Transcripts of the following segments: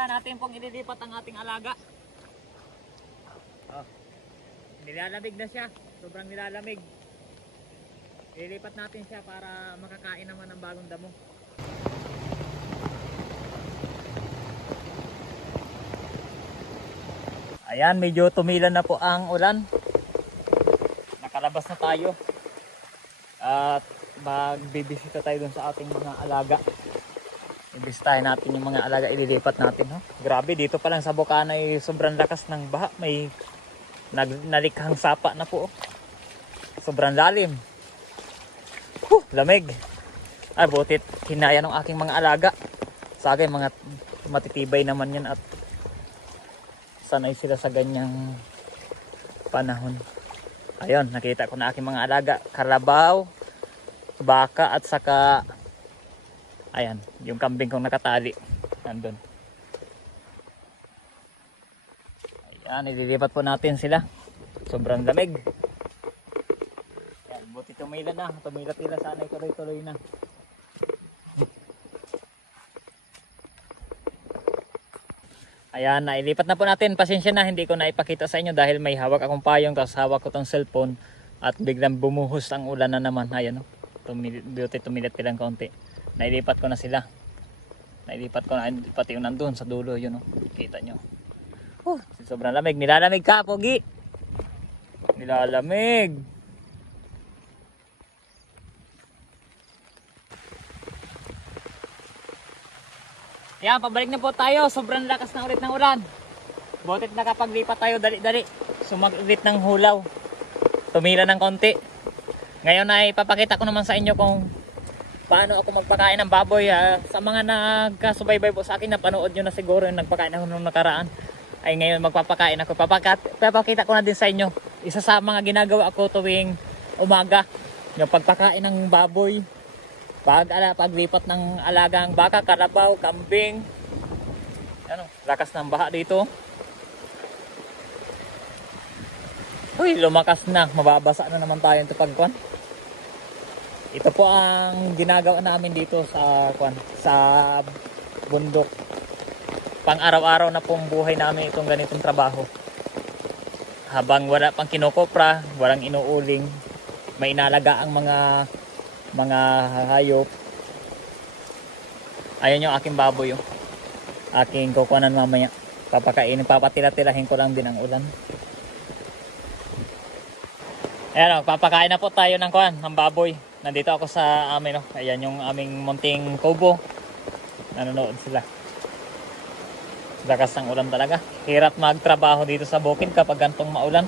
Ayan, natin pong ililipat ang ating alaga. Oh, nilalamig na siya. Sobrang nilalamig. Ililipat natin siya para makakain naman ng bagong damo. Ayan, medyo tumilan na po ang ulan. Nakalabas na tayo. At magbibisita tayo dun sa ating mga alaga. Ibisitahin natin yung mga alaga, ililipat natin. Oh. Grabe, dito pa lang sa Bukana ay sobrang lakas ng baha. May nalikhang sapa na po. Oh. Sobrang lalim. Lamig. Ay, butit hinaya ng aking mga alaga. Sa akin, mga matitibay naman yan at sanay sila sa ganyang panahon. Ayun, nakita ko na aking mga alaga. Karabaw, baka at saka ayan, yung kambing kong nakatali nandun. Ayan, ililipat po natin sila. Sobrang lamig. Ayan, buti tumila na. Tumila-tila sana, tuloy-tuloy na. Ayan, nailipat na po natin. Pasensya na, hindi ko na ipakita sa inyo dahil may hawak akong payong tapos hawak ko tong cellphone at biglang bumuhos ang ulan na naman. Ayan, oh. Tumilit lang konti. Nailipat ko na sila. Nailipat ko na, pati yung nandun sa dulo, yun, oh. Kita nyo. Sobrang lamig. Nilalamig ka, Pogi. Nilalamig. Ayan, pabalik na po tayo. Sobrang lakas na ulit ng ulan. Butit nakapaglipat tayo dali-dali. Sumaglit ng hulaw. Tumila ng konti. Ngayon ay papakita ko naman sa inyo kung paano ako magpakain ng baboy. Sa mga nagkasubaybay po sa akin, napanood nyo na siguro yung nagpakain ako nung nakaraan. Ay ngayon magpapakain ako. Papakita ko na din sa inyo. Isa sa mga ginagawa ko tuwing umaga. Yung pagpakain ng baboy. Paglipat ng alagang baka, karabaw, kambing. Ano, lakas ng baha dito. Uy, lumakas na. Mababasa na naman tayo ito pagkuan. Ito po ang ginagawa namin dito sa bundok. Pang araw-araw na pong buhay namin itong ganitong trabaho. Habang wala pang kinokopra, walang inuuling, may inalaga ang mga hayop. Ayun yung aking baboy, oh. Aking kukuhanan mamaya. Papakainin, papatila-tilahin ko lang din ang ulan. Ayan, oh, papakain na po tayo ng baboy. Nandito ako sa amin, oh. Ayan yung aming munting kubo. Nanonood sila. Lakas ng ulan talaga. Hirap magtrabaho dito sa bukid kapag gantong maulan.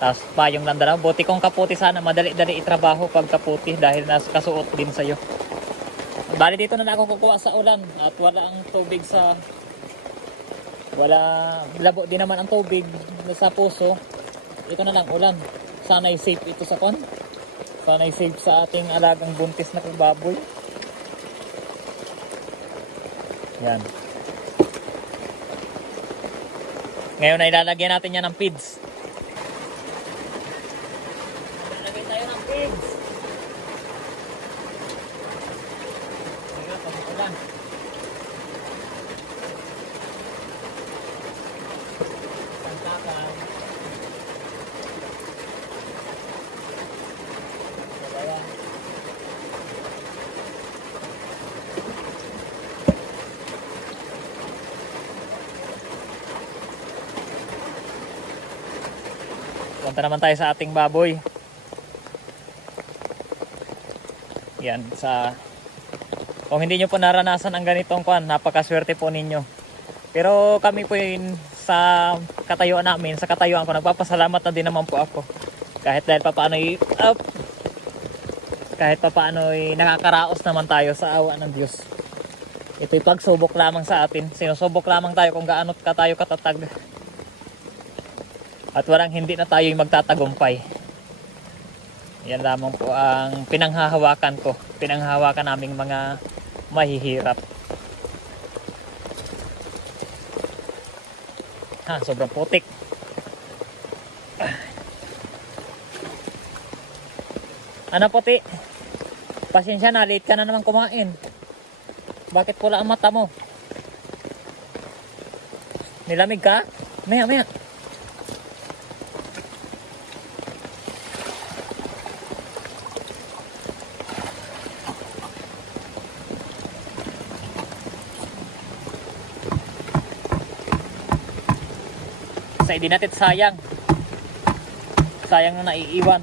Tapos payong lang dala. Buti kong kaputi sana. Madali-dali itrabaho pag kaputi dahil kasuot din sa'yo. Bali dito na ako kukuha sa ulan. At wala ang tubig sa... Labo din naman ang tubig sa puso. Ito na lang ulan. Sana'y safe ito sa kon. Sana'y safe sa ating alagang buntis na baboy. Yan. Ngayon ay lalagyan natin yan ng feeds. Lalagyan tayo ng feeds. Sige, pasok lang. Santakan. Dalawa. Punta naman tayo sa ating baboy. Yan, kung hindi nyo po naranasan ang ganitong kwan, napakaswerte po ninyo. Pero kami po yun sa katayuan namin, sa katayuan ko, nagpapasalamat na din naman po ako. Kahit papaano nakakaraos naman tayo sa awa ng Diyos. Ito'y pagsubok lamang sa atin. Sinusubok lamang tayo kung gaano tayo katatag. At walang hindi na tayo'y magtatagumpay. Yan lamang po ang pinanghahawakan ko. Pinanghahawakan naming mga mahihirap. Sobrang putik. Ano puti? Pasensya na, late ka na naman kumain. Bakit pula ang mata mo? Nilamig ka? Maya, maya. Sa hindi natin sayang. Sayang na naiiwan.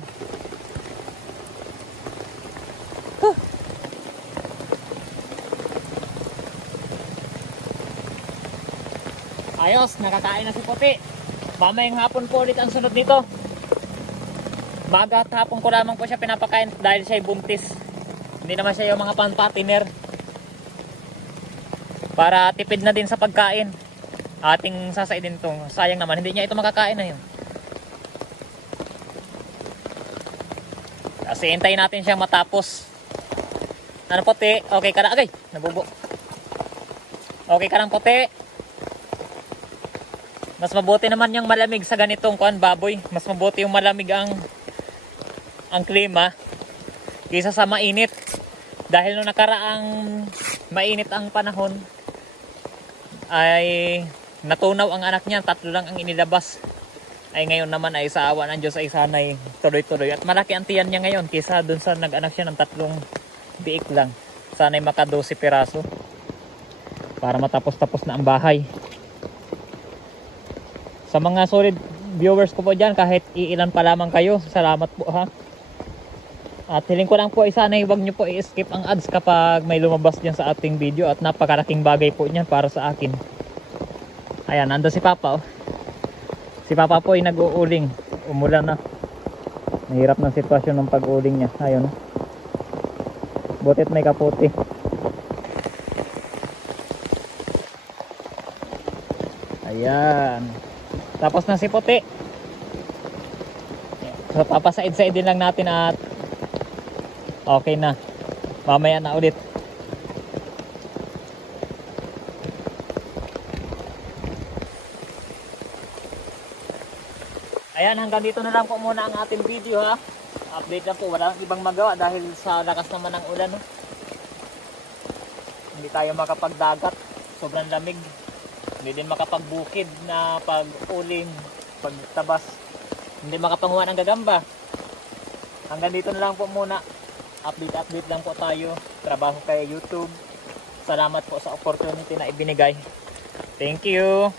Huh. Ayos, nakakain na si Puti. Mamayang hapon po ulit ang sunod nito. Maga at hapon ko lamang po siya pinapakain dahil siya ay buntis. Hindi naman siya yung mga panpatiner. Para tipid na din sa pagkain. Ating sasaidin ito. Sayang naman, hindi niya ito makakain na yun. Kasi hintayin natin siya matapos. Ano Puti? Okay ka na? Agay, nabubo. Okay ka lang Puti? Mas mabuti naman yung malamig sa ganitong kuan baboy. Mas mabuti yung malamig ang klima kaysa sa mainit. Dahil nung nakaraang mainit ang panahon ay natunaw ang anak niya, 3 lang ang inilabas. Ay ngayon naman ay sa awa ng Diyos ay sanay tuloy-tuloy. At malaki ang tiyan niya ngayon kaysa dun sa nag-anak siya ng 3 biik lang. Sanay maka 12 piraso para matapos-tapos na ang bahay. Sa mga solid viewers ko po dyan, kahit iilan pa lamang kayo, salamat po ha. At hiling ko lang po sana huwag nyo po i-skip ang ads kapag may lumabas dyan sa ating video. At napakalaking bagay po niyan para sa akin. Ayan, nandun si Papa oh. Si Papa po ay nag-uuling. Umulan na. Nahirap ng sitwasyon ng pag-uuling niya. Ayun. Butit may kaputi. Ayan. Tapos na si Puti. So papasaid-said din lang natin at okay na. Mamaya na ulit. Ayan, hanggang dito na lang po muna ang ating video ha. Update lang po, wala ibang magawa dahil sa lakas naman ng ulan no? Hindi tayo makapagdagat, sobrang lamig. Hindi din makapagbukid na pag-uling, pagtabas. Hindi makapanguha ng gagamba. Hanggang dito na lang po muna. Update lang po tayo. Trabaho kay YouTube. Salamat po sa opportunity na ibinigay. Thank you.